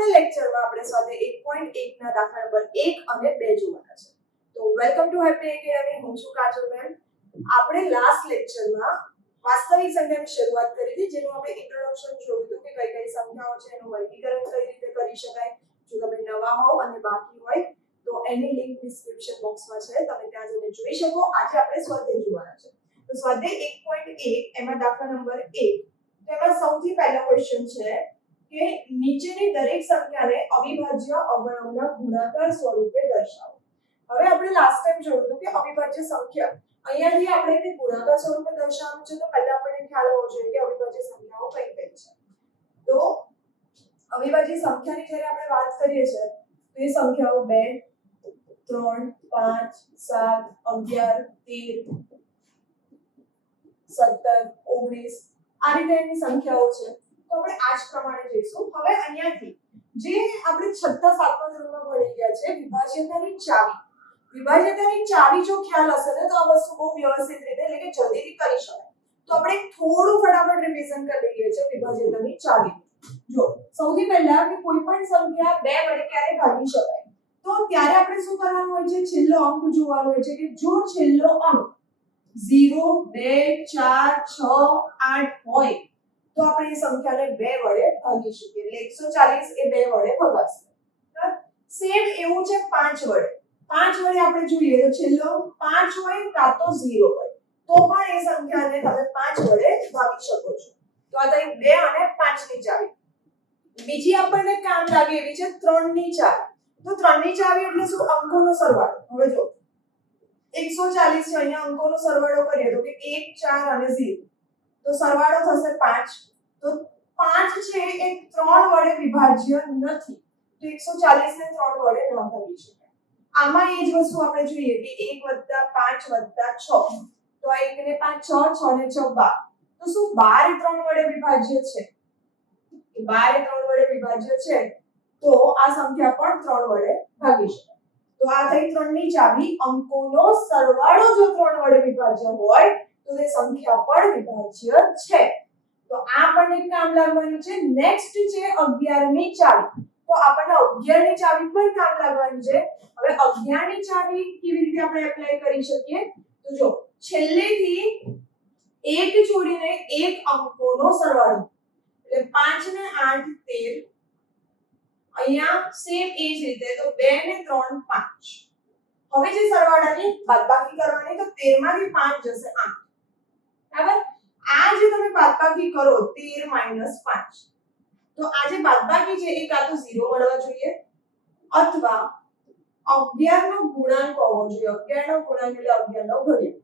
આજના લેક્ચરમાં આપણે સ્વાધ્યાય 1.1 ના દાખલા નંબર 1 અને 2 જોવાના છે. તો વેલકમ ટુ હેપી એકેડમી. હું છું કાજલ મેમ. આપણે લાસ્ટ લેક્ચરમાં વાસ્તવિક સંખ્યાની શરૂઆત કરી હતી, જેનું આપણે ઇન્ટ્રોડક્શન જોયું હતું કે કઈ કઈ સંખ્યાઓ છે, એનું વર્ગીકરણ કઈ રીતે કરી શકાય. જો તમે નવા હોવ અને બાકી હોય તો એની લિંક ડિસ્ક્રિપ્શન બોક્સમાં છે, તમે ત્યાં જઈને જોઈ શકો. આજે આપણે સ્વાધ્યાય જોવાના છે. તો સ્વાધ્યાય 1.1 એમાં દાખલા નંબર 1, તેમાં સૌથી પહેલો ક્વેશ્ચન છે કે નીચેની દરેક સંખ્યાને અવિભાજ્ય અવયવના ગુણાકાર સ્વરૂપે દર્શાવો. હવે આપણે લાસ્ટ ટાઈમ જોયું હતું કે અવિભાજ્ય સંખ્યા અહીંયાથી આપણે તે ગુણાકાર સ્વરૂપે દર્શાવવાનું છે. તો પહેલા આપણને ખ્યાલ હોવો જોઈએ કે અવિભાજ્ય સંખ્યાઓ કઈ કઈ છે. તો અવિભાજ્ય સંખ્યાની જ્યારે આપણે વાત કરીએ છીએ તો એ સંખ્યાઓ 2, 3, 5, 7, 11, 13, 17, 19 આ રીતે એની સંખ્યાઓ છે. તો આપણે આ જ પ્રમાણે જઈશું. હવે અહીંયાથી જે આપણે 6થા 7મા ધોરણમાં ભણી ગયા છે વિભાજ્યતાની ચાવી. વિભાજ્યતાની ચાવી જો ખ્યાલ હશે ને તો આ વસ્તુ બહુ વ્યવસ્થિત રીતે એટલે કે જલ્દીથી કરી શકાય. તો આપણે થોડું ફટાફટ રિવિઝન કરી લઈએ છીએ વિભાજ્યતાની ચાવી. જો સૌથી પહેલા કે કોઈ પણ સંખ્યા 2 વડે ક્યારે ભાગી શકાય, તો ત્યારે આપણે શું કરવાનું હોય છે, છેલ્લો અંક જોવાનો હોય છે કે જો છેલ્લો અંક 0, 2, 4, 6, 8 હોય તો આપણે એ સંખ્યાને 2 વડે ભાગી શકીએ. એટલે 140 એ 2 વડે ભગાશે. સેમ એવું છે 5 વડે. 5 વડે આપણે જોઈએ તો છેલ્લો 5 હોય કાં તો 0 હોય તો પણ એ સંખ્યાને તમે 5 વડે ભાગી શકો છો. તો આ થઈ 2 અને 5 ની ચાવી. બીજી આપણને કામ લાગે એવી છે 3 ની ચાવી. તો 3 ની ચાવી એટલે શું? અંકોનો સરવાળો. હવે જો 140 છે, અહીંયા અંકોનો સરવાળો કરીએ તો કે 1, 4 અને 0. તો સરવાળો થશે 5. તો 5 છે એ 3 વડે વિભાજ્ય નથી. તો 140 ને 3 વડે ન ભાગી શકાય. આમાં એ જ વસ્તુ આપણે જોઈએ કે 1 + 5 + 6. તો આ 1 ને 5 6, 6 ને 6 12. તો શું 12 એ 3 વડે વિભાજ્ય છે? 12 એ 3 વડે વિભાજ્ય છે તો આ સંખ્યા પણ 3 વડે ભાગી શકાય. તો આ થઈ 3 ની ચાવી. અંકોનો સરવાળો જો 3 વડે વિભાજ્ય હોય તો તે સંખ્યા પણ વિભાજ્ય છે. તો આ આપણને કામ લાગવાની છે. નેક્સ્ટ છે 11 ની ચાવી. તો આપણને 11 ની ચાવી પણ કામ લાગવાની છે. હવે 11 ની ચાવી કેવી રીતે આપણે એપ્લાય કરી શકીએ? તો જો છેલ્લેથી 1 છોડીને એક અંકોનો સરવાળો એટલે 5 ને 8 13. અહીંયા સેમ એ જ રીતે તો 2 ને 3 5. હવે જે સરવાળાની બાદબાકી કરવાની તો 13 માંથી 5 જશે 8. બરાબર? આ જે તમે બાદબાકી કરો 13 - 5 તો આ જે બાદબાકી છે એ કાં તો 0 મળવા જોઈએ અથવા 11 નો ગુણાંક હોવો જોઈએ. 11 નો ગુણાંક એટલે 11 નો ઘડિયો.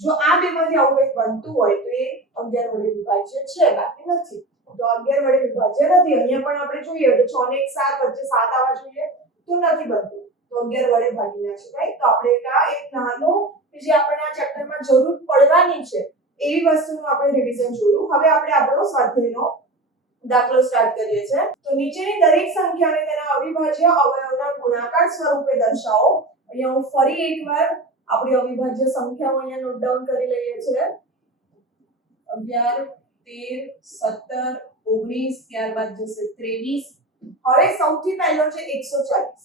જો આ બેમાંથી આવું કંઈક બનતું હોય તો એ 11 વડે વિભાજ્ય છે, બાકી નથી. તો 11 વડે વિભાજ્ય નથી. અહીંયા પણ આપણે જોઈએ તો 6 ને 1 7 વચ્ચે 7 આવવા જોઈએ તો નથી બનતું. તો 11 વડે ભાગી ના શકાય. તો આપણે એક નાનો જે આપણને આ ચેપ્ટરમાં જરૂર પડવાની છે એવી વસ્તુનું આપણે રિવિઝન જોયું. હવે આપણે આપણો સ્વાધ્યાયનો દાખલો સ્ટાર્ટ કરીએ છીએ. તો નીચેની દરેક સંખ્યાને તેના અવિભાજ્ય અવયવના ગુણાકાર સ્વરૂપે દર્શાવો. અહીંયા હું ફરી એકવાર આપણી અવિભાજ્ય સંખ્યાઓ અહીંયા નોટ ડાઉન કરી લઈએ છીએ. 11, 13, 17, 19, ત્યારબાદ જશે 23. હવે સૌથી પહેલો છે 140.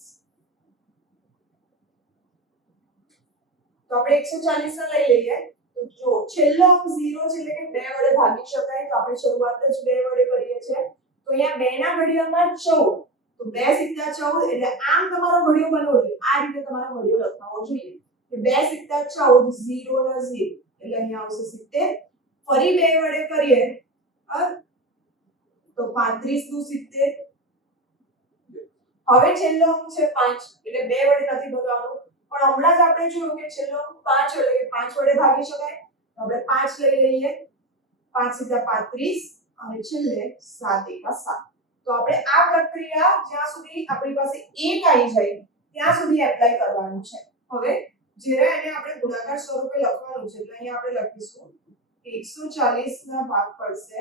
તો આપણે 140 ને લઈ લઈએ. તો જો છેલ્લો અંક 0 છે એટલે કે 2 વડે ભાગી શકાય. તો આપણે શરૂઆત જ 2 વડે કરીએ છીએ. તો અહીંયા 2 ના ઘડિયામાં 14. તો 2 સિક્કા 14 એટલે આમ તમારો ઘડિયો બનવો જોઈએ. આ રીતે તમારો ઘડિયો લખવાનો જોઈએ કે 2 સિક્કા 14 0 ના 0 એટલે અહીંયા આવશે 70. ફરી 2 વડે કરીએ તો 35 નું 70. હવે છેલ્લો અંક છે 5 એટલે 2 વડે નથી ભગાવવાનું. પણ હમણાં જ આપણે જોયું કે છેલ્લો 5 એટલે 5 વડે ભાગી શકાય. તો આપણે 5 લઈ લઈએ. 5 સીધા 35 અને છેલ્લે 7 એકા 7. તો આપણે આ પ્રક્રિયા જ્યાં સુધી આપણી પાસે 1 આવી જાય ત્યાં સુધી એપ્લાય કરવાનું છે. હવે જ્યારે એને આપણે ગુણાકાર સ્વરૂપે લખવાનું છે એટલે અહીંયા આપણે લખીશું 140 ના ભાગ પડશે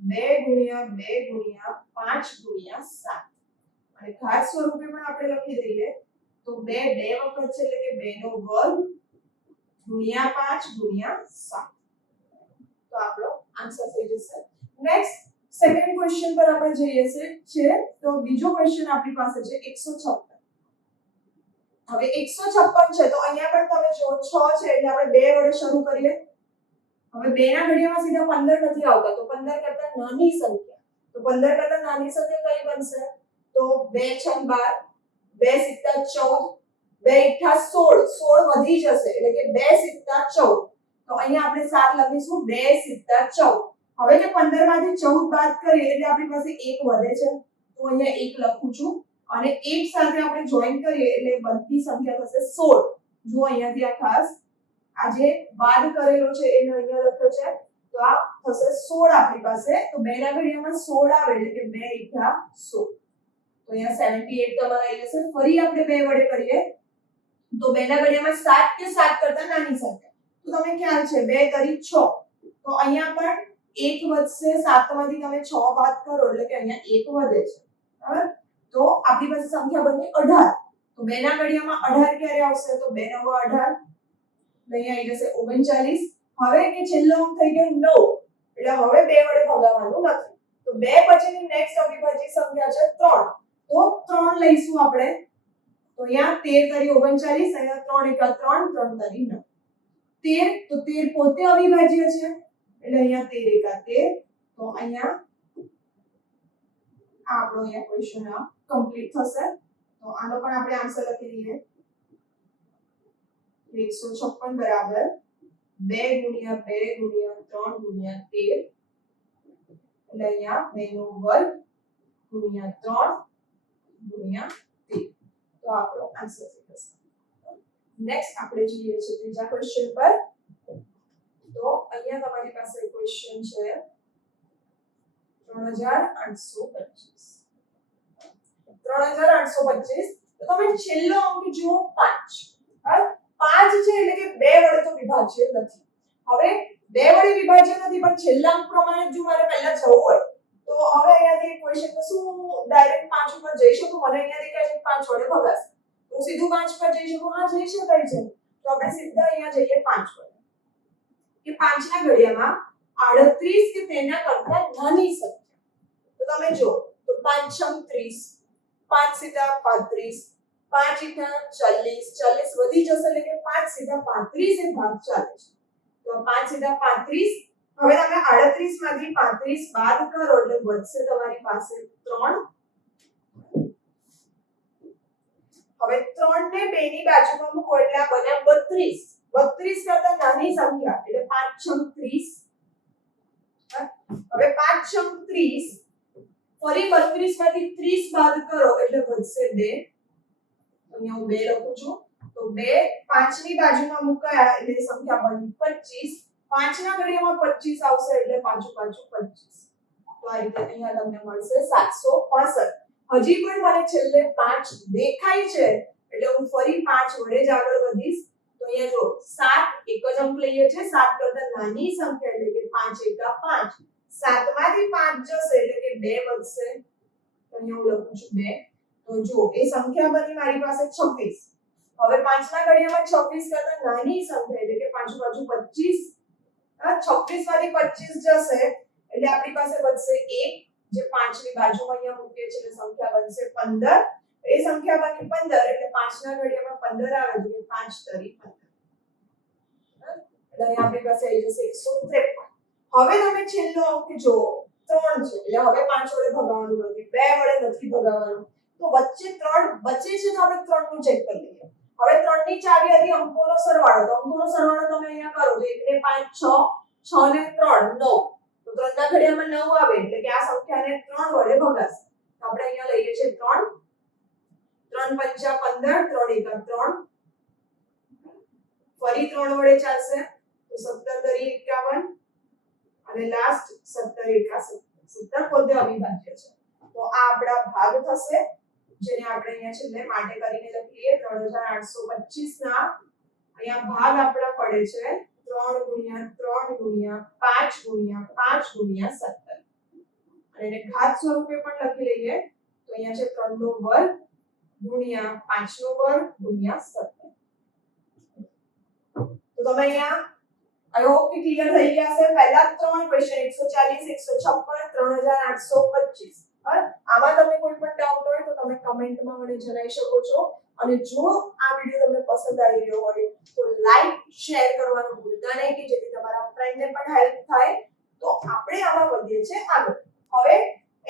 2 × 2 × 5 × 7. અને ઘાત સ્વરૂપે પણ આપણે લખી દઈએ તો 2 વખત છે એટલે કે 2 નો વર્ગ × 5 × 7. તો આપણો આન્સર થઈ જશે. નેક્સ્ટ સેકન્ડ ક્વેશ્ચન પર આપણે જઈએ છે તો બીજો ક્વેશ્ચન આપણી પાસે છે 156. હવે 156 છે તો અહીંયા પણ તમે જો 6 છે એટલે આપણે 2 વડે શરૂ કરીએ. હવે 2 ના ઘડિયામાં સીધા 15 નથી આવતા તો 15 કરતા નાની સંખ્યા. તો 15 કરતા નાની સંખ્યા કઈ બનશે? તો 2 6 12, 2 સિત્તા 14, 2 8 16, 16 વધી જશે એટલે કે 2 સિત્તા 14. તો અહીંયા આપણે 7 લખીશું 2 સિત્તા 14. હવે જો 15 માંથી 14 બાદ કરીએ એટલે આપણી પાસે 1 વધે છે તો અહીંયા 1 લખું છું અને 1 સાથે આપણે જોઈન કરીએ એટલે બનતી સંખ્યા થશે 16. જો અહીંયાથી આ ખાસ આ જે બાદ કરેલો છે એને અહીંયા લખ્યો છે તો આ થશે 16 આપણી પાસે. તો 2 ના ઘડિયામાં 16 આવે એટલે કે 2 8 16. તો અહીંયા 78 તમારા આવી જશે. ફરી આપણે 2 વડે કરીએ તો 2 ના ઘડિયામાં 7 કે 7 કરતા નાની સંખ્યા. તો તમને ખ્યાલ છે 2 તરી 6. તો અહીંયા પણ 1 વધશે. 7 માંથી તમે 6 બાદ કરો એટલે કે અહીંયા 1 વધે છે. બરાબર? તો આપણી પાસે સંખ્યા બની 18. તો 2 ના ઘડિયામાં 18 ક્યારે આવશે? તો 2 * 9 18. અહીંયા આવી જશે 39. હવે કે છેલ્લો અંક થઈ ગયો 9 એટલે હવે 2 વડે ભગાવવાનું નથી. તો 2 પછીની નેક્સ્ટ અવિભાજ્ય સંખ્યા છે 3. તો 3 લઈશું આપણે. તો અહીંયા 13 તરી 39, અહીંયા 3 * 1 3, 3 તરી 9. 13 તો 13 પોતે અવિભાજ્ય છે એટલે અહીંયા 13 * 1 13. તો અહીંયા આપણો અહીંયા ક્વેશ્ચન કમ્પ્લીટ થશે. તો આનો પણ આપણે આન્સર લખી દઈએ. 156 બરાબર 2 * 2 * 3 * 13 એટલે અહીંયા 2 નો વર્ગ ગુણ્યા 3 ગુણ્યા 13. તો આપણો આન્સર થશે. નેક્સ્ટ આપણે જઈએ છીએ ત્રીજા ક્વેશ્ચન પર. તો અહીંયા તમારી પાસે ક્વેશ્ચન છે 3825. 3825. તો તમે છેલ્લો અંક જુઓ 5. બરાબર? 5 છે એટલે કે 2 વડે તો વિભાજ્ય નથી. હવે 2 વડે વિભાજ્ય નથી પણ છેલ્લા અંક પ્રમાણે જો મારે પહેલા જવું હોય તો હવે અહીંયાથી ક્વેશ્ચન શું ડાયરેક્ટ 5 ઉપર જઈ શકું? મને અહીંયાથી કહે છે 5 વડે ભગાશે. તો સીધું 5 પર જઈ શકું? હા, જઈ શકાય છે. તો આપણે સીધા અહીંયા જઈએ 5 વડે. કે 5 ના ઘડિયામાં 38 કે તેના કરતા નાની સંખ્યા. તો તમે જો તો 5 * 30, 5 સીધા 35, 5 * 40, 40 વધી જશે એટલે કે 5 સીધા 35 એ ભાગ ચાલે છે. તો 5 સીધા 35. હવે તમે 38 માંથી 35 બાદ કરો એટલે વધશે તમારી પાસે 3. હવે 3 ને 2 ની બાજુમાં મૂકો એટલે આ બન્યા 32. 32 કરતા નાની સંખ્યા એટલે 5 * 30. હવે 5 * 30 ફરી 32 માંથી 30 બાદ કરો એટલે વધશે 2. અહીંયા હું 2 લખું છું. તો 2 5 ની બાજુમાં મુકાયા એટલે સંખ્યા બની 25. 5 ના ઘડિયામાં 25 આવશે એટલે પાછું 25. તો આ રીતે અહીંયા તમને મળશે 765. હજી પણ મને છેલ્લે 5 દેખાય છે એટલે હું ફરી 5 વડે જ આગળ વધીશ. તો અહીંયા જો 7 એક જ અંક લઈએ છે. 7 કરતા નાની સંખ્યા એટલે કે 5 * 5. 7 માંથી 5 જશે એટલે કે 2 વધશે. તો અહીંયા હું લખું છું 2. તો જો એ સંખ્યા બની મારી પાસે 26. હવે 5 ના ઘડિયામાં 26 કરતા નાની સંખ્યા એટલે કે પાછું 25. 26 માંથી 25 જશે એટલે આપણી પાસે વધશે 1 જે 5 ની બાજુમાં અહીંયા મૂકીએ છીએ એટલે સંખ્યા બનશે 15. એ સંખ્યા બની 15 એટલે 5 ના ઘડિયામાં 15 આવે તો 5 તરી 15. એટલે અહીંયા આપણી પાસે આવી જશે 153. હવે તમે છેલ્લો અંક જો 3 છે એટલે હવે 5 વડે ભગાવવાનું નથી, 2 વડે નથી ભગાવવાનું. તો વચ્ચે 3 બચે છે તો આપણે 3 નું ચેક કરી લઈએ. હવે 3 ની ચાવી હતી અંકોનો સરવાળો. તો અંકોનો સરવાળો તમે અહીંયા કરો તો 1 ને 5 6, 6 ને 3 9. તો 3 ના ઘડિયામાં 9 આવે એટલે કે આ સંખ્યાને 3 વડે ભગાશે. તો આપણે અહીંયા લઈએ છીએ 3. 3 × 5 = 15, 3 * 1 = 3. ફરી 3 વડે ચાલશે તો 17 તરી 51 અને લાસ્ટ 17 * 1 = 17 પોતે અવિભાજ્ય છે. તો આ આપણા ભાગ થશે જેને આપણે અહીંયા છેલ્લે માટે કરીને લખીએ 3825 ના અહીંયા ભાગ આપણા પડે છે 3 × 3 × 5 × 5 × 17 અને એને ઘાત સ્વરૂપે પણ લખી લઈએ તો અહીંયા છે 3 નો વર્ગ ગુણ્યા 5 નો વર્ગ ગુણ્યા 17. તો તમે અહીંયા આઈ હોપ કે ક્લિયર થઈ ગયા હશે. પહેલા 3 ક્વેશ્ચન 140 156 3825 બરાબર. આમાં તમને કોઈ પણ ડાઉટ હોય તો તમે કમેન્ટમાં મને જણાવી શકો છો. અને જો આ વિડિયો તમને પસંદ આવી રહ્યો હોય તો લાઈક શેર કરવાનું ભૂલતા નહીં કે જેથી તમારા ફ્રેન્ડને પણ હેલ્પ થાય. તો આપણે આમાં વધીએ છીએ આગળ. હવે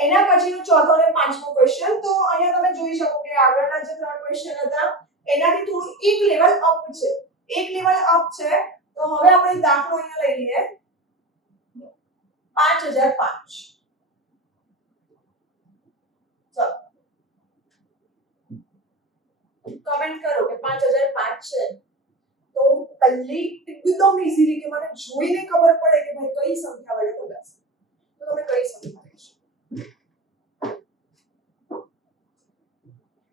એના પછીનો ચોથો અને પાંચમો ક્વેશ્ચન. તો અહીંયા તમે જોઈ શકો કે આગળના જે 3 ક્વેશ્ચન હતા એનાથી થોડું એક લેવલ અપ છે. એક લેવલ અપ છે. તો હવે આપણે દાખલો અહીંયા લઈ લઈએ 5005. ચલો કમેન્ટ કરો કે 5005 છે. તો પહેલી એકદમ ઈઝીલી કે મને જોઈને ખબર પડે કે ભાઈ કઈ સંખ્યા વડે ભગાશે તો તમે કઈ સંખ્યા લેશો?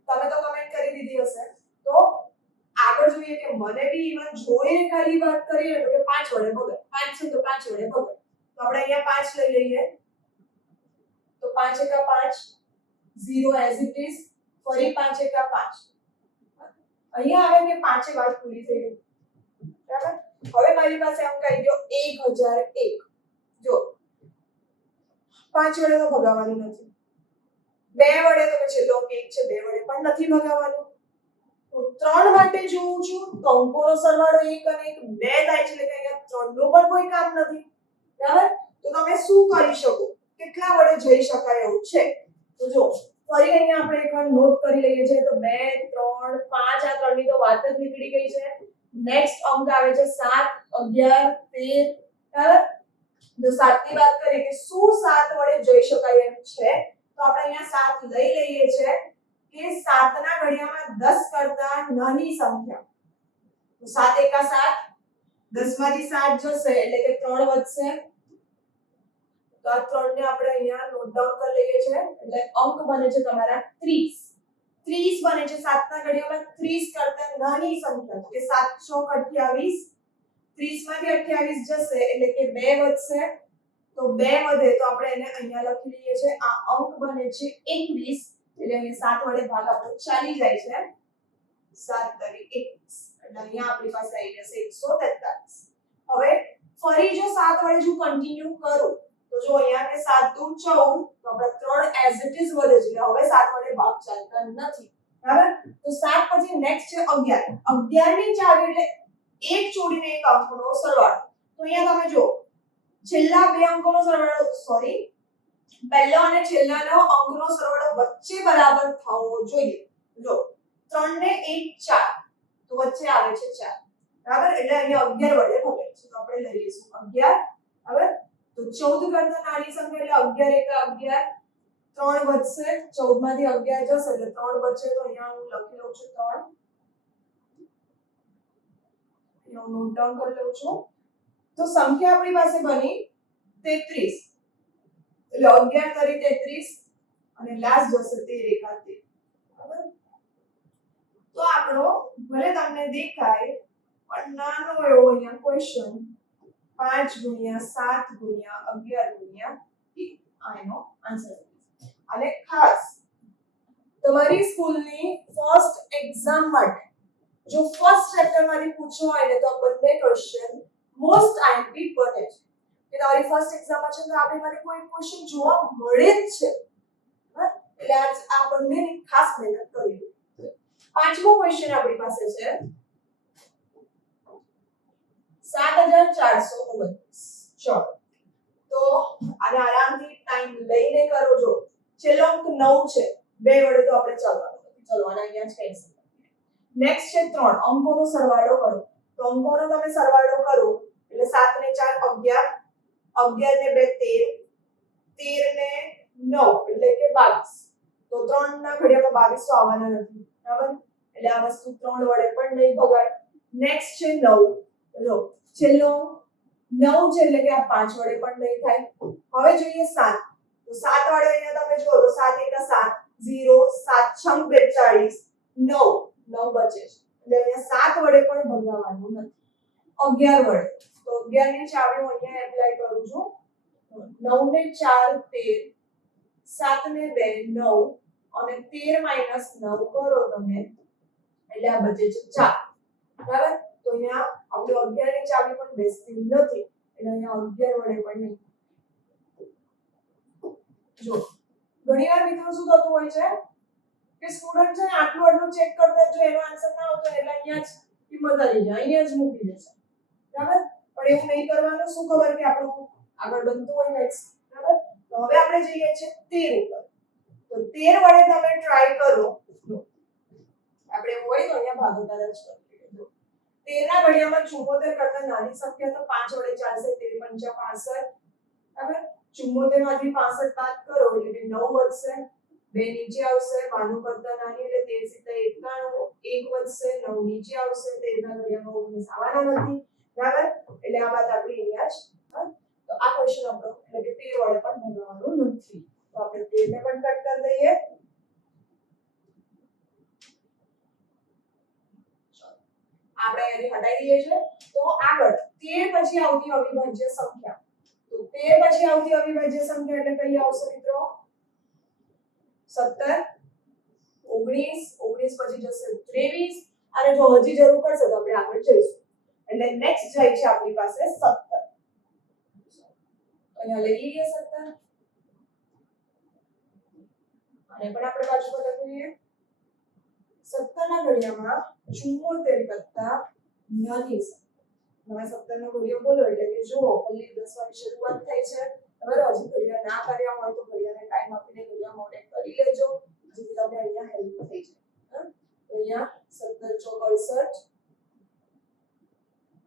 તમે તો કમેન્ટ કરી દીધી હશે. તો આગળ જોઈએ કે મને બી ઇવન જોઈને ખાલી વાત કરીએ તો કે 5 વડે ભગાય. 5 છે તો 5 વડે ભગાય. તો આપણે અહીંયા 5 લઈ લઈએ. તો 5 એકા 5 0 એઝ ઇટ ઇઝ. ફરી 5 એકા 5. અહીંયા આવે કે 5 વાત પૂરી થઈ ગઈ. બરાબર. હવે મારી પાસે અંક આવી ગયો 1001. જો 5 વડે તો ભગાવવાનું નથી. 2 વડે તો છેલ્લો અંક 1 છે. 2 વડે પણ નથી ભગાવવાનું. તો 3 માટે જોઉં છું તો અંકોનો સરવાળો 1 અને 1 2 થાય છે એટલે કે અહીંયા 3 નું પણ કોઈ કામ નથી. બરાબર. તો તમે શું કરી શકો? કેટલા વડે જઈ શકાય એવું છે? તો જો ફરી અહીંયા આપણે એકવાર નોટ કરી લઈએ છીએ. તો 2 3 5 આ 3 ની તો વાત જ નીકળી ગઈ છે. નેક્સ્ટ અંક આવે છે 7 11 13. બરાબર. તો 7 ની વાત કરીએ કે શું 7 વડે જઈ શકાય એમ છે. તો આપણે અહીંયા 7 લઈ લઈએ છીએ કે 7 ના ઘડિયામાં 10 કરતા નાની સંખ્યા. તો 7 એકા 7 10 માંથી 7 જશે એટલે કે 3 વધશે. તો આ 3 ને આપણે અહીંયા નોટ ડાઉન કરી લઈએ છીએ. એટલે અંક બને છે તમારા 30. 30 બને છે 7 ના ઘડિયામાં 30 કરતા નાની સંખ્યા. કે 7 ચોક 28. 30 માંથી 28 જશે એટલે કે 2 વધશે. તો 2 વધે તો આપણે એને અહીંયા લખી લઈએ છીએ. આ અંક બને છે 21. એટલે અહીંયા 7 વડે ભાગ આપણો ચાલી જાય છે. 7 તરી 21. એટલે અહીંયા આપણી પાસે આવી જશે 143. હવે ફરી જો 7 વડે જો કન્ટિન્યુ કરું તો જો અહીંયા કે 7 દુ 14. તો આપણે 3 એઝ ઇટ ઇઝ વધે છે. હવે 7 વડે ભાગ ચાલતા નથી. બરાબર. તો 7 પછી નેક્સ્ટ છે 11. 11 ની ચાવી એટલે એક જોડીને એક અંકનો સરવાળો. તો અહીંયા તમે જો છેલ્લા બે અંકોનો સરવાળો સોરી પહેલો અને છેલ્લાનો અંકનો સરવાળો વચ્ચે બરાબર થવો જોઈએ. જો 3 ને 1 4. તો વચ્ચે આવે છે 4. બરાબર. એટલે અહીંયા 11 વડે ભગાય છે. તો આપણે લઈ લઈશું 11. બરાબર. તો 14 કરતા નાની સંખ્યા એટલે 11 એકા 11. 3 વધશે. 14 માંથી 11 જશે એટલે 3 બચે. તો અહીંયા હું લખી લઉં છું 3. અહીંયા નોટ ડાઉન કરી લઉં છું. તો સંખ્યા આપણી પાસે બની 33. એટલે 11 તરી 33 અને લાસ્ટ જશે 13 એકા 13. બરાબર. તો આપણો ભલે તમને દેખાય પણ નાનો એવો અહીંયા ક્વેશ્ચન 5 ગુણ્યા 7 ગુણ્યા 11 ગુણ્યા 1 આનો આન્સર. અને ખાસ તમારી સ્કૂલની ફર્સ્ટ એક્ઝામ માટે જો ફર્સ્ટ ચેપ્ટર માંથી પૂછો હોય ને તો આ બંને ક્વેશ્ચન મોસ્ટ આઈએમપી બને છે. કે તમારી ફર્સ્ટ એક્ઝામમાં છે તો આપણે મારી કોઈ ક્વેશ્ચન જોવા મળે જ છે. એટલે આ બંનેની ખાસ મહેનત કરવી. પાંચમો ક્વેશ્ચન આપણી પાસે છે 7429. ચલો તો આને આરામથી ટાઈમ લઈને કરો. જો છેલ્લો અંક 9 છે. 2 વડે તો આપણે ચાલવાનું નથી. ચલો આને અહીંયા જ કેન્સલ. નેક્સ્ટ છે 3. અંકોનો સરવાળો કરો. તો અંકોનો તમે સરવાળો કરો એટલે 7 ને 4 11. 11 ને 2 13. 13 ને 9 એટલે કે 22. તો 3 ના ઘડિયામાં 22 તો આવવાના નથી. બરાબર. એટલે આ વસ્તુ 3 વડે પણ નહીં ભગાય. નેક્સ્ટ છે 9. જો છેલ્લો 9 છે એટલે કે આ 5 વડે પણ નહીં થાય. હવે જોઈએ 7. તો 7 વડે અહીંયા તમે જુઓ તો 7 એકા 7 0 7 6 42 9 9 બચે છે. એટલે અહીંયા 7 વડે પણ ભગાવવાનું નથી. 11 વડે તો 11 ની ચાવી હું અહીંયા એપ્લાય કરું છું. 9 ને 4 13. 7 ને 2 9 અને 13 - 9 કરો તમે એટલે આ બચે છે 4. બરાબર. તો અહીંયા આપણે 11 ની ચાવી પણ બેસતી નથી એટલે અહીંયા 11 વડે પણ નહીં. જો ઘણીવાર મિત્રો શું થતું હોય છે કે સ્ટુડન્ટ છે આટલું ચેક કરતા જો એનો આન્સર ના આવતો એટલે અહીંયા જ કિંમત આવી જાય, અહીંયા જ મૂકી દેશે. બરાબર? પણ એવું નહીં કરવાનું. શું ખબર કે આપણું આગળ બનતું હોય નેક્સ્ટ. બરાબર? તો હવે આપણે જઈએ છીએ 13 ઉપર. તો 13 વડે તમે ટ્રાય કરો. આપણે એવું હોય તો અહીંયા ભાગાકાર જ કરીએ. 13 ના ઘડિયામાં 74 કરતા નાની સંખ્યા તો 5 વડે ચાલશે. 13 × 5 = 65. બરાબર? 74 માંથી 65 બાદ કરો એટલે કે 9 વધશે. 2 નીચે આવશે. 92 કરતા નાની એટલે 13 × 91. 1 વધશે. 9 નીચે આવશે. 13 ના ઘડિયામાં 19 આવવાના નથી. બરાબર? એટલે આ વાત આપણી અહીંયા જ. તો આ ક્વેશ્ચન આપણો એટલે કે 13 વડે પણ ભગાવવાનું નથી. તો આપણે 13 ને પણ કટ કરી દઈએ. આપણે અહીંથી હટાઈ દઈએ છે. તો આગળ 13 પછી આવતી અવિભાજ્ય સંખ્યા. તો 13 પછી આવતી અવિભાજ્ય સંખ્યા એટલે કઈ આવશે મિત્રો? 17, 19, 19 પછી જશે 23 અને જો હજી જરૂર પડશે તો આપણે આગળ જઈશું. એટલે નેક્સ્ટ જાય છે આપણી પાસે 17. અહીંયા લઈ લઈએ 17 અને પણ આપણે બાજુ પર લખીએ 17 ના ઘડિયામાં 74 કરતા નાની સંખ્યા. 17 નો ઘડિયો બોલો એટલે કે જો પહેલી 10 વાળી શરૂઆત થઈ છે. બરાબર? હજી ઘડિયા ના કર્યા હોય તો ઘડિયાને ટાઈમ આપીને ઘડિયા મોડે કરી લેજો જેથી તમને અહીંયા હેલ્પ થઈ જાય. તો અહીંયા 17 × 4 = 68.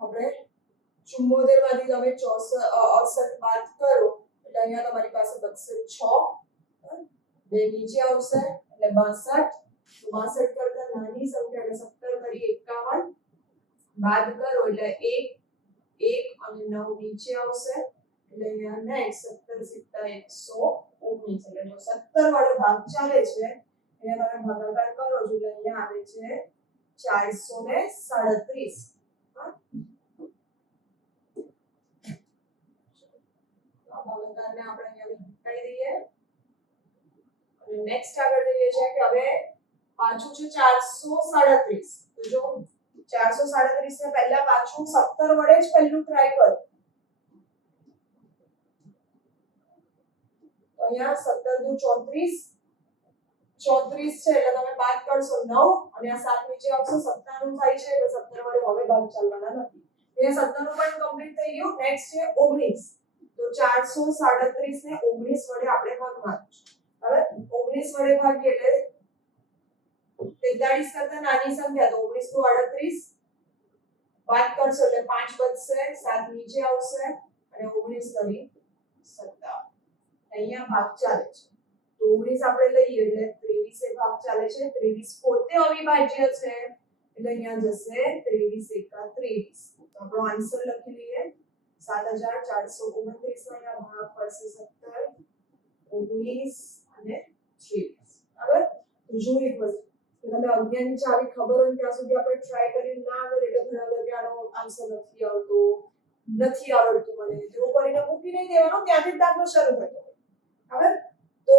આપણે 74 માંથી તમે 68 બાદ કરો એટલે અહીંયા તમારી પાસે બચશે 6. 2 નીચે આવશે એટલે 62. 62 કરતા નાની સંખ્યા એટલે 17 કરી 51 બાદ કરો એટલે 1 અને 9 નીચે આવશે એટલે અહીંયા નેક્સ્ટ 17 × 119 એટલે જો 17 વડે ભાગ ચાલે છે અહીંયા તમે ભાગાકાર કરો છો એટલે અહીંયા આવે છે 437. ભાગાકારને આપણે અહીંયા હટાવી દઈએ અને નેક્સ્ટ આગળ જઈએ છે કે હવે પાછું છે 437. તો જો 437 ને પહેલા પાછું 17 વડે જ પહેલું ટ્રાય કરો. અહીંયા 17 × 34 34 છે એટલે તમે બાદ કરશો 9 અને આ 7 નીચે આવશે 97 થાય છે એટલે 17 વડે હવે ભાગ ચાલવાના નથી. અહીંયા 17 નું પણ કમ્પ્લીટ થઈ ગયું. નેક્સ્ટ છે 19. તો 437 ને 19 વડે આપણે ભાગવાનું છે. હવે 19 વડે ભાગીએ એટલે 43 કરતા નાની સંખ્યા તો 19 × 38 બાદ કરશો એટલે 5 બચશે. 7 નીચે આવશે અને 19 કરી 57. અહીંયા ભાગ ચાલે છે. તો 19 આપણે લઈએ એટલે 23 એ ભાગ ચાલે છે. 23 પોતે અવિભાજ્ય છે એટલે અહીંયા જશે 23 × 23. તો આપણો આન્સર લખી લઈએ 7429 નો અહીંયા ભાગ પડશે 17, 19 અને 23. બરાબર? તો જો એક વસ્તુ કે તમે 11 ની ચાવી ખબર હોય ત્યાં સુધી આપણે ટ્રાય કરી ના આવે એટલે ઘણા લોકો આનો આન્સર નથી આવડતું મને એવું કરીને મૂકી નહીં દેવાનો. ત્યાંથી જ દાખલો શરૂ થતો હોય. બરાબર? તો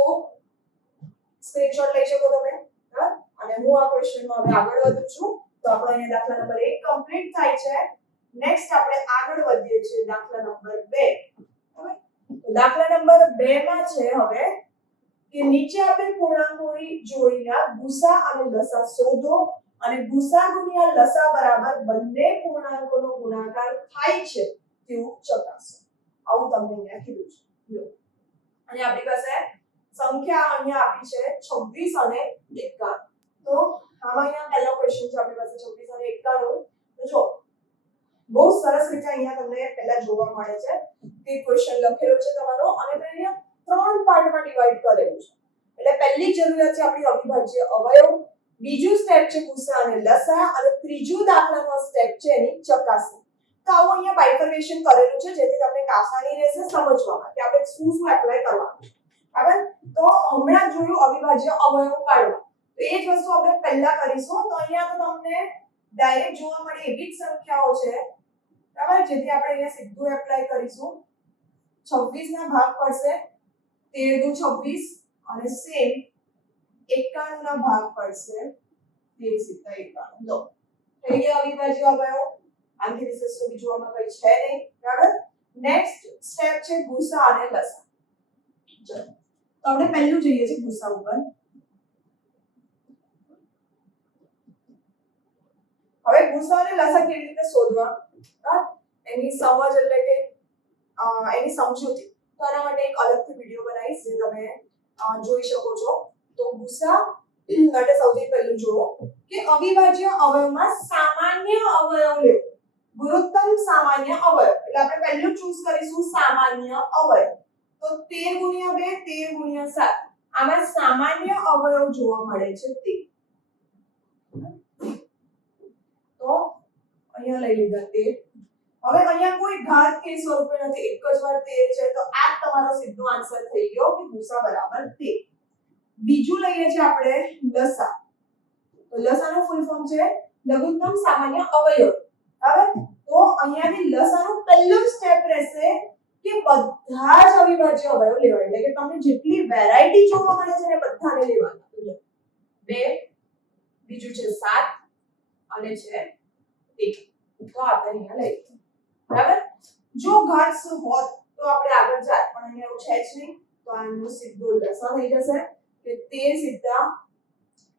સ્ક્રીનશોટ લઈ શકો તમે. બરાબર? અને હું આ ક્વેશ્ચનમાં હવે આગળ વધું છું. તો આપણો અહીંયા દાખલા નંબર 1 કમ્પ્લીટ થાય છે. નેક્સ્ટ આપણે આગળ વધીએ છીએ દાખલા નંબર 2. બરાબર? તો દાખલા નંબર 2 માં છે હવે કે નીચે આપેલ પૂર્ણાંકોની જોડીના ગુસા અને લસા શોધો અને ગુસા ગુણ્યા લસા બરાબર બંને પૂર્ણાંકોનો ગુણાકાર થાય છે તેવું ચકાસો. આવું તમને અહીંયા કીધું છે. લો અને આપણી પાસે સંખ્યા અહીંયા આપી છે 26 અને 51. તો આમાં અહીંયા પહેલો ક્વેશ્ચન છે આપણી પાસે 26 અને 51. તો જો બહુ સરસ રીતે અહીંયા તમને પહેલા જોવા મળે છે કે ક્વેશ્ચન લખેલો છે તમારો અને અહીંયા 3 પાર્ટમાં ડિવાઈડ કરેલું છે. એટલે પહેલી જરૂરિયાત છે આપણી અવિભાજ્ય અવયવ, બીજું સ્ટેપ છે ગુસા અને લસા અને ત્રીજું દાખલાનો સ્ટેપ છે એની ચકાસણી. તો આવું અહીંયા બાયફર્કેશન કરેલું છે જેથી તમને આસાની રહેશે સમજવામાં કે આપણે શું એપ્લાય કરવાનું છે. બરાબર? તો હમણાં જોયું અવિભાજ્ય અવયવ કાઢવા. તો એ જ વસ્તુ આપણે પહેલા કરીશું. તો અહીંયા તો તમને ડાયરેક્ટ જોવા મળે એવી જ સંખ્યાઓ છે. બરાબર? જેથી આપણે અહીંયા સીધું એપ્લાય કરીશું. 26 ના ભાગ પડશે 13 × 26 અને સેમ 91 ના ભાગ પડશે 13 × 91. લો થઈ ગયા અવિભાજ્ય અવયવ. આની વિશેષ તો બીજું આમાં કઈ છે નહીં. બરાબર. નેક્સ્ટ સ્ટેપ છે ગુસા અને લસા. ચલો તો આપણે પહેલું જોઈએ છે ગુસા ઉપર. હવે ગુસા અને લસા કેવી રીતે શોધવા, એની સમજ એટલે કે એની સમજૂતી. તો આના માટે એક અલગથી વિડિયો બનાવીશ જે તમે જોઈ શકો છો. તો ગુસા માટે સૌથી પહેલું જુઓ કે અવિભાજ્ય અવયવમાં સામાન્ય અવયવ લેવો. ગુરુત્તમ સામાન્ય અવયવ એટલે આપણે પહેલું ચૂઝ કરીશું સામાન્ય અવયવ. તો 13 × 2 13 × 7 આમાં સામાન્ય અવયવ જોવા મળે છે 13. તો અહીંયા લઈ લીધા 13. હવે અહીંયા કોઈ ઘાત કે સ્વરૂપે નથી, એક જ વાર 13 છે તો આ તમારો સીધો આન્સર થઈ ગયો કે ગુસા બરાબર 13. બીજું લઈએ છે આપણે લસા. તો લસાનું ફૂલ ફોર્મ છે લઘુત્તમ સામાન્ય અવયવ. બરાબર. તો અહીંયાથી લસાનું પહેલું સ્ટેપ રહેશે કે બધા જ અવિભાજ્ય અવયવ લેવાય, એટલે કે તમને જેટલી વેરાયટી જોવા મળે છે ને બધાને લેવાના. 2, બીજું છે 7 અને છે 1. તો આપણે અહીંયા લઈએ. બરાબર. જો ઘાત હોત તો આપણે આગળ જાત, પણ અહીંયા એવું છે જ નહીં. તો આનો સીધો લસા થઈ જશે કે 13 સીધા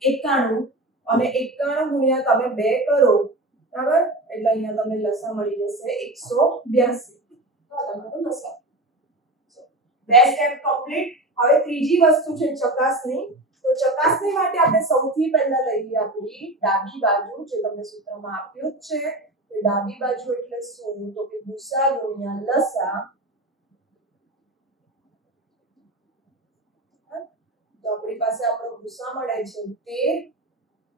91 અને 91 ગુણ્યા તમે 2 કરો. બરાબર. એટલે અહીંયા તમને લસા મળી જશે 182. તો આ તમારો લસા. બે સ્ટેપ કમ્પ્લીટ. હવે ત્રીજી વસ્તુ છે ચકાસણી. તો ચકાસણી માટે આપણે સૌથી પહેલા લઈએ આપણી ડાબી બાજુ, જે તમને સૂત્રમાં આપ્યું જ છે. તો ડાબી બાજુ એટલે શું? તો કે ગુસા ગુણ્યા લસા. તો આપણી પાસે આપણો ગુસા મળે છે 13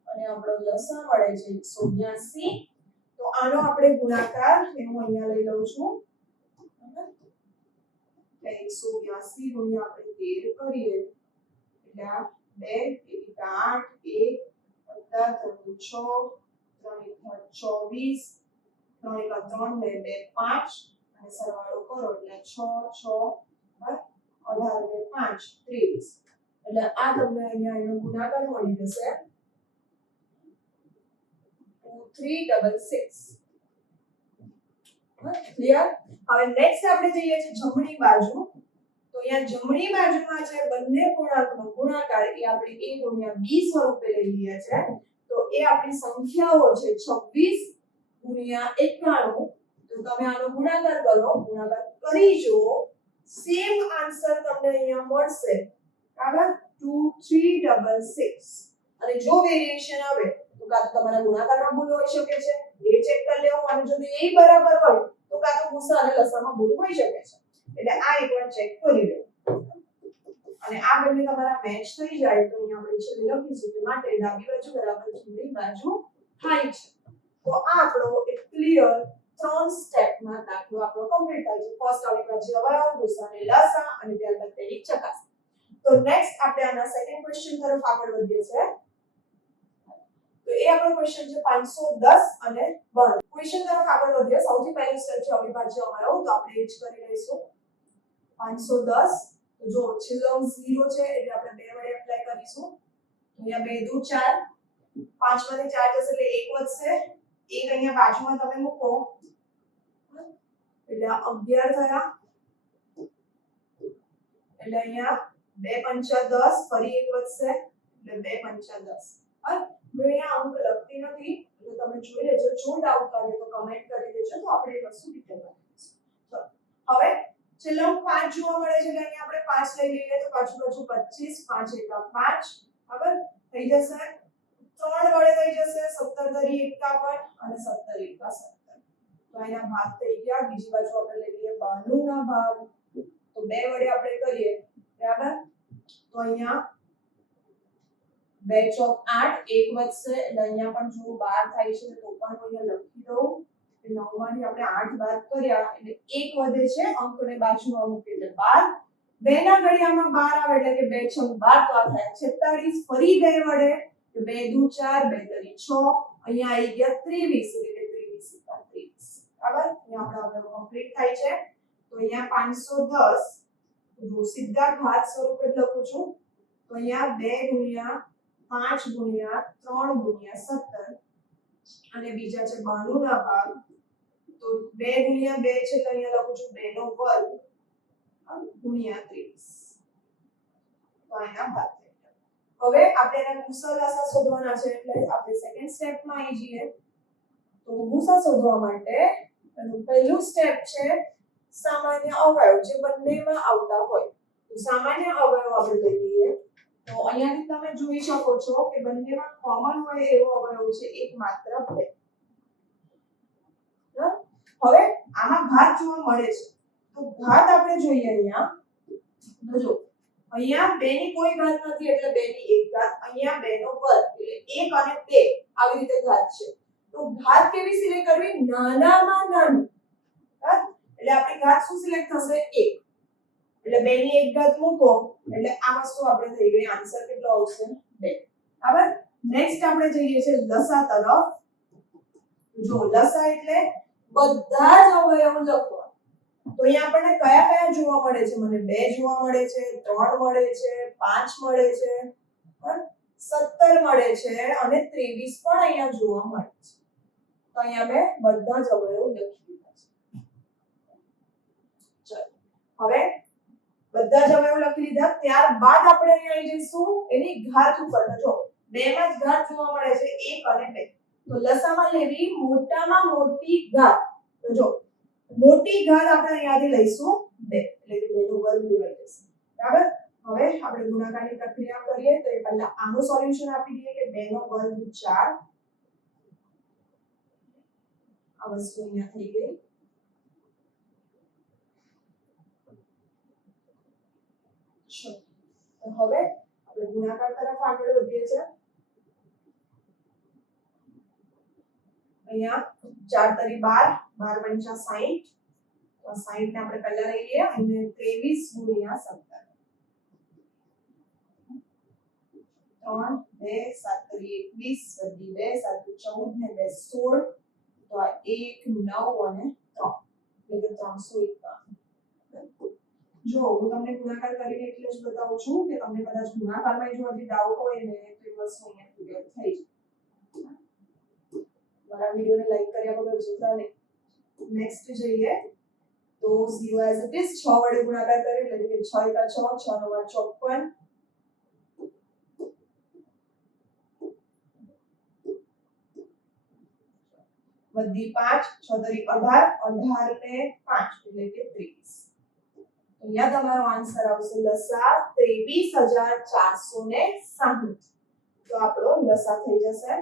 અને આપણો લસા મળે છે 182. તો આનો આપણે ગુણાકાર હું અહીંયા લઈ લઉં છું. 182 ગુણ્યા આપણે 13 કરીએ એટલે 2 8 1 + 3 × 6 3 × 3 2 5 અને સરવાળો કરો એટલે 6 6 18 2 5 23. એટલે આ તમને અહીંયા એનો ગુણાકાર મળી જશે 2366. ક્લિયર? હવે નેક્સ્ટ આપણે જઈએ છે જમણી બાજુ. તો અહીંયા જમણી બાજુમાં છે બંને પૂર્ણાંકનો ગુણાકાર એ આપણે a × b સ્વરૂપે લઈ લઈએ છે. તો એ આપણી સંખ્યાઓ છે 26 × 91. તો તમે આનો ગુણાકાર કરો, ગુણાકાર કરી જુઓ, સેમ આન્સર તમને અહીંયા મળશે. બરાબર. 2366. અને જો વેરિએશન આવે તો કાં તો તમારા ગુણાકારમાં ભૂલ હોઈ શકે છે, એ ચેક કરી લેવું. અને જો એ બરાબર હોય તો કાં તો ગુસા અને લસામાં ભૂલ હોઈ શકે છે. એટલે આ એકવાર ચેક કરી લો. અને આ બંને તમારા મેચ થઈ જાય તો અહીંયા આપણે છેલ્લે લખીશું કે માટે ડાબી બાજુ બરાબર જમણી બાજુ થાય છે. તો આ આપણો એક ક્લિયર 3 સ્ટેપમાં દાખલો આપણો કમ્પ્લીટ થાય છે. ફર્સ્ટ અવિભાજ્ય અવયવ, ગુસા અને લસા, અને ત્યારબાદ તેની ચકાસણી. તો નેક્સ્ટ આપણે આના સેકન્ડ ક્વેશ્ચન તરફ આગળ વધીએ છીએ. તો એ આપણો ક્વેશ્ચન છે 510 અને 1. ક્વેશ્ચન તરફ આગળ વધીએ. સૌથી પહેલું સ્ટેપ છે અવિભાજ્ય અવયવ, તો આપણે એ જ કરી લઈશું. 510. તો જો છેલ્લો 0 છે એટલે આપણે 2 વડે એપ્લાય કરીશું. અહીંયા 2 દુ 4, 5 માંથી 4 જશે એટલે 1 વધશે. 1 અહીંયા બાજુમાં તમે મૂકો એટલે 11 થયા. એટલે અહીંયા 2 પંચા 10, ફરી 1 વધશે એટલે 2 પંચા 10. મેં અહીંયા અંક લખતી નથી એટલે તમે જોઈ લેજો. જો ડાઉટ લાગે તો કમેન્ટ કરી દેજો, તો આપણે એ વસ્તુ ડિટેલ કરીશું. હવે છેલ્લો 5 જોવા મળે છે એટલે અહીંયા આપણે 5 લઈ લઈએ. તો બાજુ 25, 5 × 5 બરાબર થઈ જશે. 3 વડે થઈ જશે 17 તરી 51 અને 17 × 17. તો એના ભાગ થઈ ગયા. બીજી બાજુ આપણે લઈ લઈએ 92 ના ભાગ. તો 2 વડે આપણે કરીએ. બરાબર. તો અહીંયા 2 ચોક 8, 1 વધશે એટલે અહીંયા પણ જો 12 થાય છે તો પણ અહીંયા લખી દઉં. 9 માંથી આપણે 8 બાદ કર્યા એટલે 1 વધે છે. અંકને બાજુમાં મૂકી એટલે 12. 2 ના ઘડિયામાં 12 આવે એટલે કે 2 છંગ 12, તો આ થાય 46. ફરી 2 વડે તો 2 દુ 4, 2 તરી 6. અહીંયા આવી ગયા 23 એટલે કે 23 × 23. બરાબર. અહીંયા આપણો હવે કમ્પ્લીટ થાય છે. તો અહીંયા 510 જો સીધા ઘાત સ્વરૂપે લખું છું. તો અહીંયા 2 × 5 × 3 × 17 અને બીજા છે 92 ના ભાગ. તો 2 ગુણ્યા 2 છે તો અહીંયા લખું છું 2 નો વર્ગ ગુણ્યા 23 તો અહીંયા ભાગ થઈ ગયો હવે આપણે એના ગુસા લસા શોધવાના છે એટલે આપણે સેકન્ડ સ્ટેપમાં આવી જઈએ તો ગુસા શોધવા માટે પહેલું સ્ટેપ છે સામાન્ય અવયવ જે બંનેમાં આવતા હોય તો સામાન્ય અવયવ આપણે લઈ લઈએ તો અહીંયાથી તમે જોઈ શકો છો કે બંનેમાં કોમન હોય એવો અવયવ છે એકમાત્ર 2 હવે આમાં ઘાત જોવા મળે છે તો ઘાત આપણે જોઈએ અહીંયા જો અહીંયા 2 ની કોઈ ઘાત નથી એટલે 2 ની એક ઘાત અહીંયા 2 નો વર્ગ એટલે 1 અને 2 આવી રીતે ઘાત છે તો ઘાત કેવી સિલેક્ટ કરવી નાનામાં નાની એટલે આપણી ઘાત શું સિલેક્ટ થશે 1 એટલે 2 ની એક ઘાત મૂકો એટલે આ વસ્તુ આપણે થઈ ગઈ આન્સર કેટલો આવશે 2 બરાબર નેક્સ્ટ આપણે જઈએ છે લસા તરફ જો લસા એટલે બધા જ અવયવો લખવા તો અહીંયા આપણને કયા કયા જોવા મળે છે મને 2 જોવા મળે છે 3 મળે છે 5 મળે છે 17 મળે છે અને 23 પણ અહીંયા જોવા મળે છે તો અહીંયા મેં બધા જ અવયવો લખી દીધા છે ચલો હવે બધા જ અવયવો લખી લીધા ત્યારબાદ આપણે અહીંયા આવી જઈશું એની ઘાત ઉપર જો 2 માં જ ઘાત જોવા મળે છે 1 અને 2 તો લસામાં લેવી મોટામાં મોટી ઘાત તો જો મોટી ઘાત આપણે અહીંયાથી લઈશું 2 એટલે કે 2 નો વર્ગ લેવાઈ જશે બરાબર હવે આપણે ગુણાકારની પ્રક્રિયા કરીએ તો એ પહેલા આનું સોલ્યુશન આપી દઈએ કે 2 નો વર્ગ 4 આ વસ્તુ અહીંયા થઈ ગઈ તો હવે આપણે ગુણાકાર તરફ આગળ વધીએ છીએ અહીંયા 4 તરી 12 12 પંચા 60 તો 60 ને આપણે પહેલા લઈ લઈએ અને 23 ગુણ્યા 17 3 2 7 તરી 21 વધી 2 7 14 ને 2 16 તો આ 1 9 અને 3 એટલે 351 જો હું તમને ગુણાકાર કરીને એટલે જ બતાવું છું કે તમને કદાચ ગુણાકારમાં જો હજી ડાઉટ હોય ને તો એ વસ્તુ અહીંયા ક્લિયર થઈ જાય મારા વિડિયોને લાઈક કર્યા વગર જોતા નહીં નેક્સ્ટ જોઈએ તો 0 એઝ ઇટ ઇઝ 6 વડે ગુણાકાર કરીએ એટલે કે 6 * 6 6 * 9 = 54 વધી 5 6 તરી 18 18 ને 5 એટલે કે 23 અહીંયા તમારો આન્સર આવશે લસા 23460 તો આપણો લસા થઈ જશે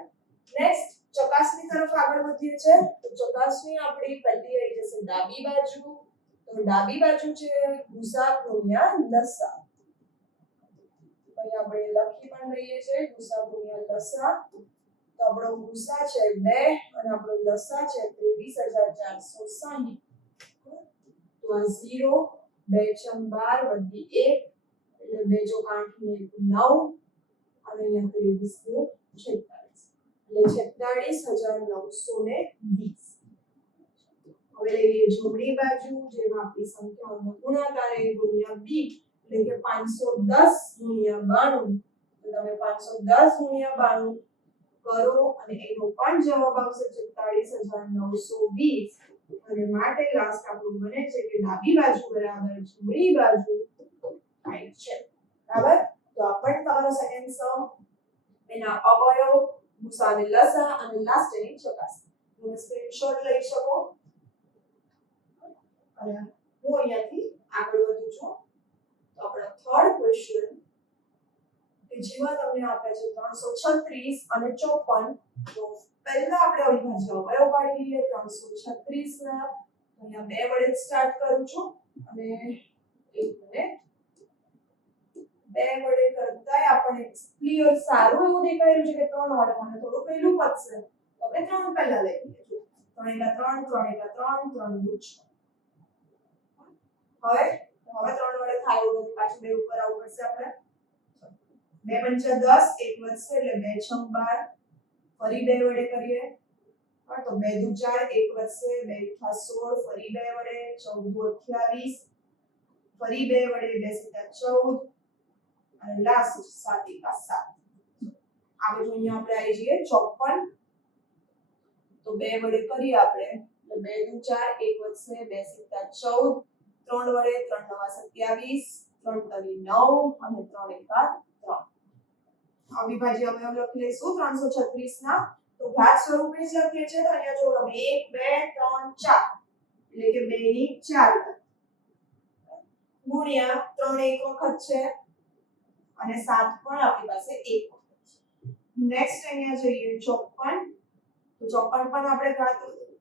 નેક્સ્ટ ચકાસણી તરફ આગળ વધીએ છે તો ચકાસણી આપણી પહેલી આવી જશે ડાબી બાજુ તો ડાબી બાજુ છે ગુસા ગુણ્યા લસા અહીંયા આપણે લખી પણ રહીએ છે ગુસા ગુણ્યા લસા તો આપણો ગુસા છે 2 અને આપણો લસા છે 23460 તો આ 0 2 * 12 વધી 1 એટલે 2 * 8 ને 9 અને અહીંયા 23 નું 46 એટલે 46920 હવે લઈએ જમણી બાજુ જેમાં આપણી સંખ્યાઓનો ગુણાકાર એ ગુણ્યા b એટલે કે 510 ગુણ્યા 92 તો તમે 510 ગુણ્યા 92 કરો અને એનો પણ જવાબ આવશે 44920 અને માટે લાસ્ટ આપણું બને છે કે ડાબી બાજુ બરાબર જમણી બાજુ થાય છે બરાબર તો આ પણ તમારો સેકન્ડ સમ એના અવયવ ગુસા અને લસા અને લાસ્ટ એની ચકાસણી તમે સ્ક્રીનશોટ લઈ શકો અને હું અહીંયાથી આગળ વધું છું તો આપણો થર્ડ ક્વેશ્ચન કે જેમાં તમને આપે છે 336 અને 54 તો પહેલા આપણે અવિભાજ્ય અવયવ પાડી લઈએ 336 ના અહીંયા 2 વડે સ્ટાર્ટ કરું છું અને 1 મિનિટ 2 વડે કરતાય આપણને ક્લિયર સારું એવું દેખાઈ રહ્યું છે કે 3 વડે મને થોડું પહેલું પતશે તો આપણે 3 પહેલા લઈ લઈએ 3 * 3 3 * 3 3 * 6 હવે 3 વડે થાય એવું નથી પાછું 2 ઉપર આવવું પડશે આપણે 2 * 5 = 10 1 વધશે એટલે 2 * 6 = 12 ફરી 2 વડે કરીએ હા તો 2 * 4 1 વધશે 2 * 16 ફરી 2 વડે 14 * 28 ફરી 2 વડે 2 * 7 = 14 અને લાસ્ટ 7 * 7 આ બધું અહીંયા આપણે આવી જઈએ 54 તો 2 વડે કરી આપણે 2 દુ 4, 1 વધશે 2 સિત્તા 14, 3 વડે 3 નવા 27, 3 તરી 9 અને 3 એકા 3. અવિભાજ્ય અવયવ લખી લઈશું 336 ના. તો ઘાત સ્વરૂપે જ લખીએ છીએ તો અહીંયા જો 1 2 3 4 એટલે કે 2 ની 4 ગુણ્યા 3 એક વખત છે અને 7 પણ આપણી પાસે એક વખત છે. નેક્સ્ટ અહીંયા જોઈએ 54. તો 54 પણ આપણે ઘાત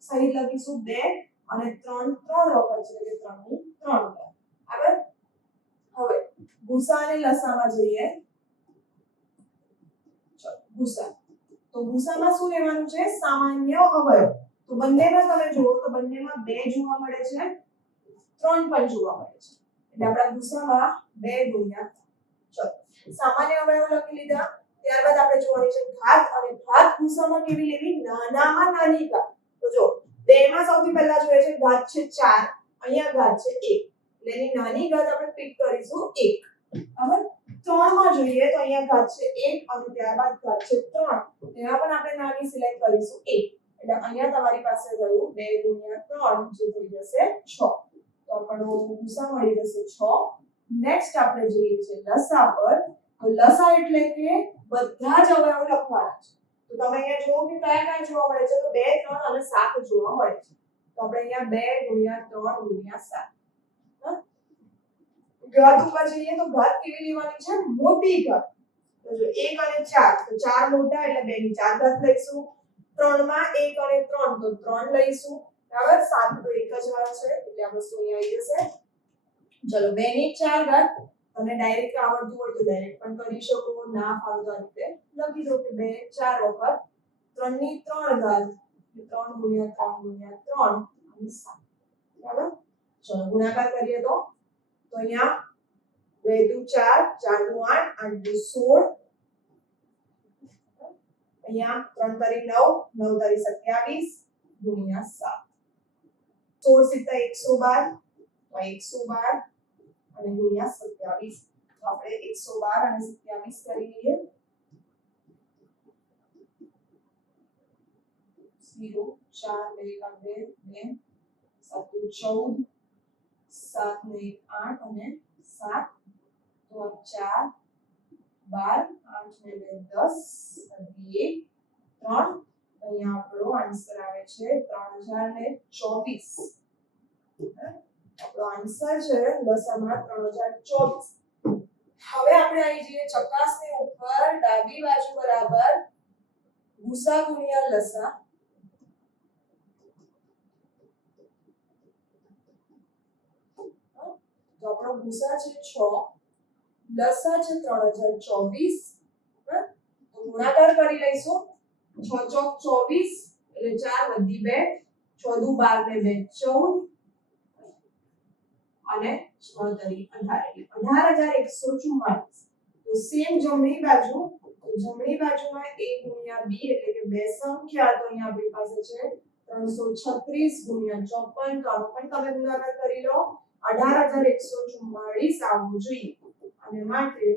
સહિત લખીશું 2 અને 3 વખત છે એટલે 3 ની 3 ઘાત. બરાબર. હવે ગુસા અને લસામાં જોઈએ. ગુસા. તો ગુસામાં શું લેવાનું છે? સામાન્ય અવયવ. તો બંનેમાં તમે જુઓ તો બંનેમાં 2 જોવા મળે છે, 3 પણ જોવા મળે છે. એટલે આપણા ગુસામાં 2 ગુણ્યા 3. સામાન્ય અવયવ લખી લીધા. ત્યારબાદ આપણે જોવાની છે ઘાત, અને ઘાત ગુસામાં કેવી લેવી? નાનામાં નાની ઘાત. તો જો 2 માં સૌથી પહેલા જોઈએ છે ઘાત છે 4, અહીંયા ઘાત છે 1. એટલે એની નાની ઘાત આપણે પિક કરીશું 1. બરાબર. 3 માં જોઈએ તો અહીંયા ઘાત છે 1 અને ત્યારબાદ ઘાત છે 3. તેમાં પણ આપણે નાની સિલેક્ટ કરીશું 1. એટલે અહીંયા તમારી પાસે રહ્યું 2 ગુણ્યા 3 જે થઈ જશે 6. તો આપણો ગુસા મળી જશે 6. નેક્સ્ટ આપણે જોઈએ છે લસા પર. તો લસા એટલે કે બધા જ અવયવ લખવાના છે. તો તમે અહીંયા જુઓ કે કયા જોવા મળે છે? તો 2 3 અને 7 જોવા મળે છે. તો આપણે અહીંયા 2 ગુણ્યા 3 ગુણ્યા 7. ઘાત ઉપર જઈએ તો ઘાત કેવી લેવાની છે? મોટી ઘાત. તો જો 1 અને 4 તો 4 મોટા એટલે 2 ની 4 ઘાત લઈશું. 3 માં 1 અને 3 તો 3 લઈશું. બરાબર. 7 તો એક જ વાર છે એટલે આ વસ્તુ અહીંયા આવી જશે. ચલો 2 ની 4 ઘાત. અને ડાયરેક્ટ આવડતું હોય તો ડાયરેક્ટ પણ કરી શકો, ના ફાવતું આ રીતે લખી દો કે 2 4 વખત 3 ની 3 ઘાત 3 ગુણ્યા 3 ગુણ્યા 3 અને 7. બરાબર. ચલો ગુણાકાર કરીએ તો અહીંયા 2 દુ 4, 4 દુ 8, 8 દુ 16. અહીંયા 3 તરી 9, 9 તરી 27 ગુણ્યા 7. 16 સિત્તા 112, તો 112 અને ગુણ્યા 27. તો આપણે 112 અને 27 કરી લઈએ. 0 4 2 2 7 14 7 ને 8 અને 7 તો 4 12 8 ને 10 1 3. અહીંયા આપણો આન્સર આવે છે 3024. આપણો આન્સર છે લસામાં 3024. હવે આપણે આવી જઈએ ચકાસણી ઉપર. ડાબી બાજુ બરાબર ગુસા ગુણ્યા લસા. તો આપણો ગુસા છે 6, લસા છે 3024. તો ગુણાકાર કરી લઈશું. 6 ચોક 24 એટલે 4 વધી 2, 6 દુ 12 ને 2 14 અને 6 તરી 18 એટલે 18144. તો સેમ જમણી બાજુ. તો જમણી બાજુમાં a ગુણ્યા b એટલે કે બે સંખ્યા. તો અહીંયા આપણી પાસે છે 336 ગુણ્યા 54. તો આનો પણ તમે ગુણાકાર કરી લો. 18144 આવવું જોઈએ. અને માટે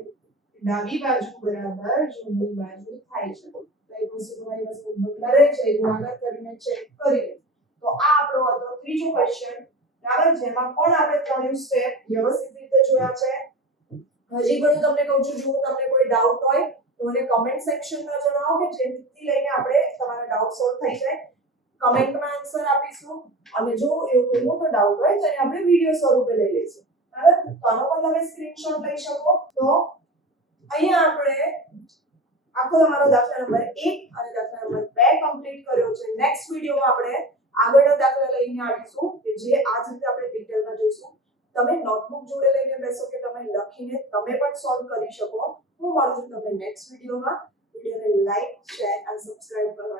ડાબી બાજુ બરાબર જમણી બાજુ થાય છે. તો એક વસ્તુ તમારી પાસે બદલા રહે છે, ગુણાકાર કરીને ચેક કરી લો. તો આ આપણો હતો ત્રીજો ક્વેશ્ચન. બરાબર. જેમાં પણ આપણે ત્રણેય સ્ટેપ વ્યવસ્થિત રીતે જોયા છે. હજી પણ તમને કહું છું, જો તમને કોઈ ડાઉટ હોય તો મને કમેન્ટ સેક્શનમાં જણાવો કે જેથી લઈને આપણે તમારા ડાઉટ સોલ્વ થઈ જાય. કમેન્ટમાં આન્સર આપીશું. અને જો એવો કોઈ મોટો ડાઉટ હોય તો એને આપણે વિડિયો સ્વરૂપે લઈ લઈશું. બરાબર. તો આનો પણ તમે સ્ક્રીનશોટ લઈ શકો. તો અહીંયા આપણે આખો તમારો દાખલા નંબર 1 અને દાખલા નંબર 2 કમ્પ્લીટ કર્યો છે. નેક્સ્ટ વિડિયોમાં આપણે આગળનો દાખલા લઈને આવીશું કે જે આ જ રીતે આપણે ડિટેલમાં જોઈશું. તમે નોટબુક જોડે લઈને બેસો કે તમે લખીને તમે પણ સોલ્વ કરી શકો. હું મળું છું તમને નેક્સ્ટ વિડિયોમાં. વિડિયોને લાઈક, શેર અને સબસ્ક્રાઇબ કરો.